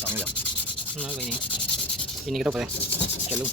Chọn được. Nói vậy ini kita apa ya? Chalo.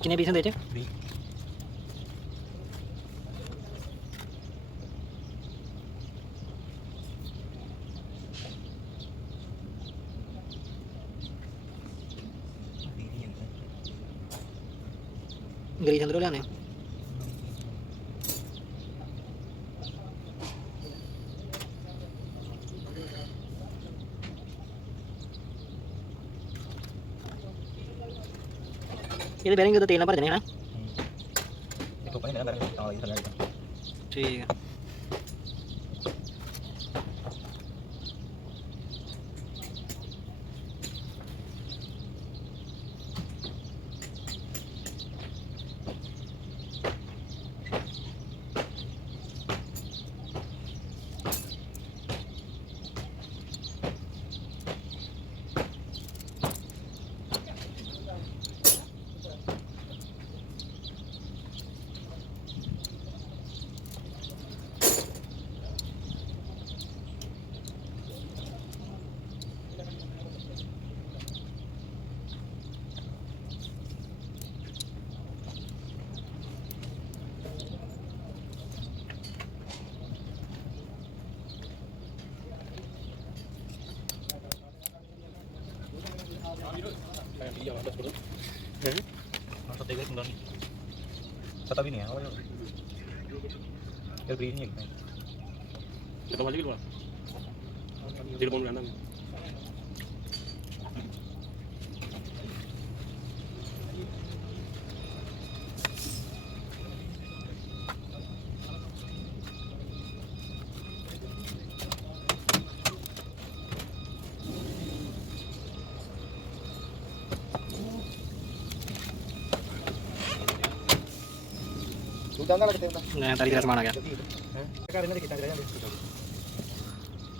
Kini bisa deh, Đi. galisan dulu lah nih. Itu bearing kita tinggal apa ya? Itu pokoknya barang kalau lagi terlalu. Iya. सत्ते का सुंदर नहीं सत्ता भी नहीं है वो यार ब्रीज नहीं है ये तो वाली लोड़ा दिल कौन रहना तू जानदा लगते हैं मैं तारीख का सामान आ गया घर इन्हें कितना रह जाते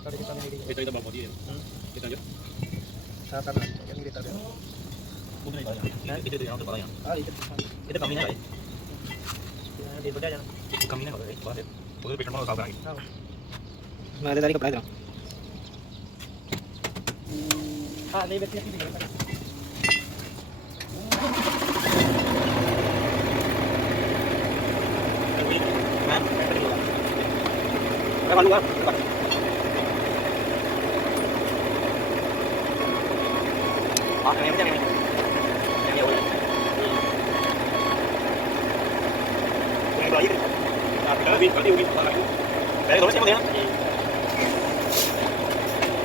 साढ़े कितना नहीं ये तो बहुत बढ़िया है कितना जो सात आठ नहीं देता है उधर ही है इधर यहाँ से बड़ा यहाँ हां इधर कमी नहीं है भाई ये बढ़िया जाना कमी नहीं हो रही बात है उधर पेट में साफ आएगी मैं तारीख का प्राइस हां नहीं बेचती है लगा लूंगा हां नहीं बेचेंगे ये हो कोई भाई आप भी गलती होगी पहले थोड़ा से हो गया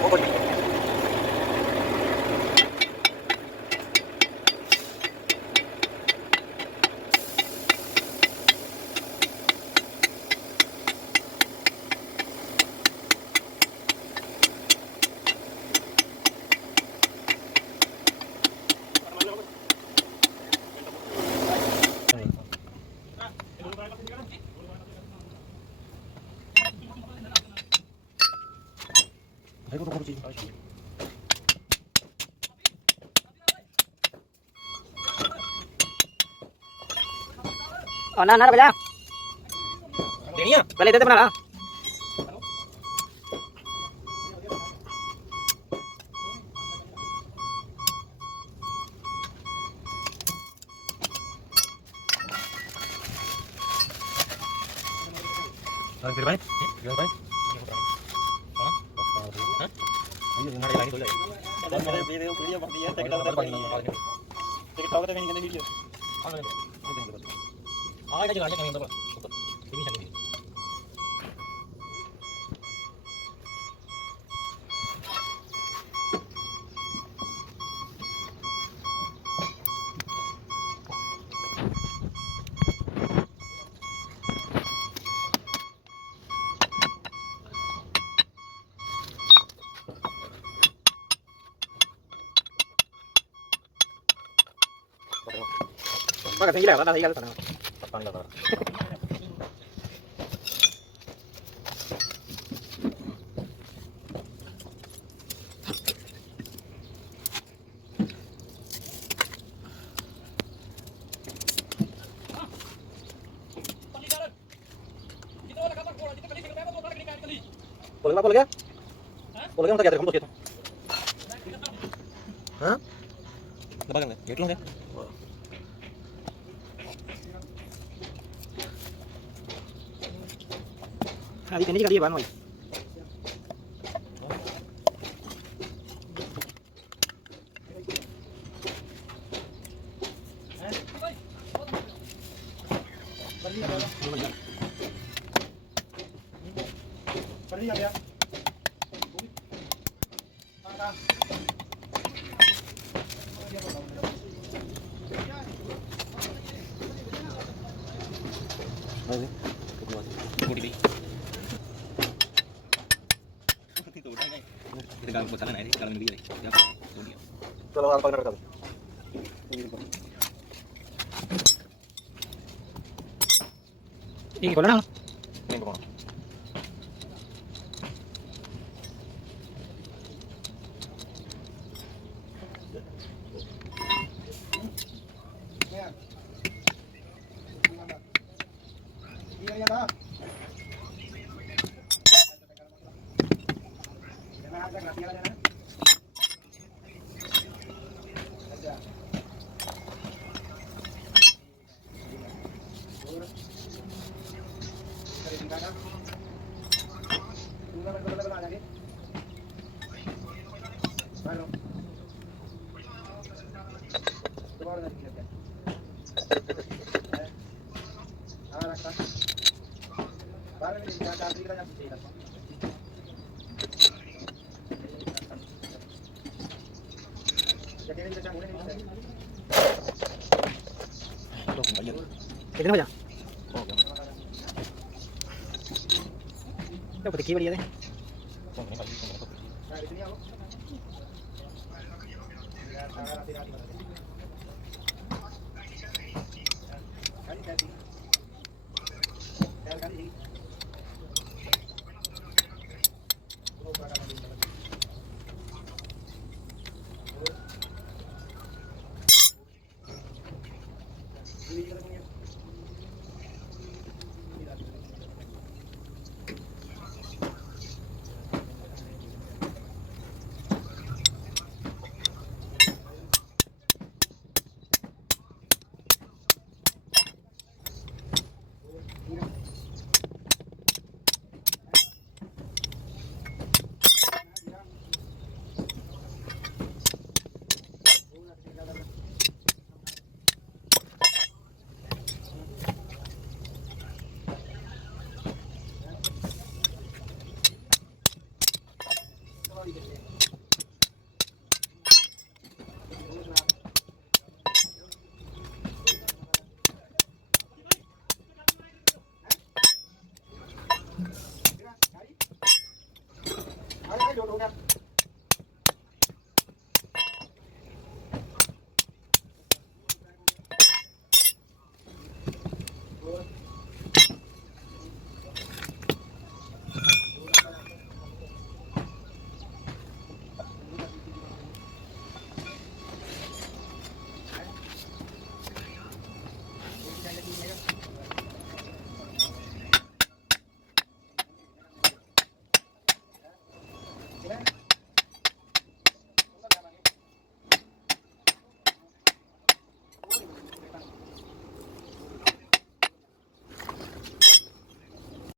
वो कोई भाई को तो चीज और ना बजा देनी है पहले दे बना ला फिर भाई हां ये ना लाइन हो जाएगी मेरे वीडियो बनती है टिकटॉक पे नहीं करने वीडियो हां ये गाने कहीं तो ये नहीं चाहिए Pakai tinggi lah, tanah tinggal sana. पानी लगा बोल गया मतलब क्या हम तो कहते हां दबा कर गेट लोगे Adik ini kali ya ban woi. Pergi ya. Kalau apa nak kata? Ini kolam na. Ini kau. Iya ya dah. Jangan ada gratis aja na. Baru. ਰੱਖਤਾ 12 ਮਿੰਟ 4 ਤਰੀਕ ਦਾ ਜਾਂ 6 ਦਾ ਜੱਗੇ ਨੇ ਚਾਹ ਹੋਣੇ ਨਹੀਂ कितने बजा तो पता की बढ़िया थे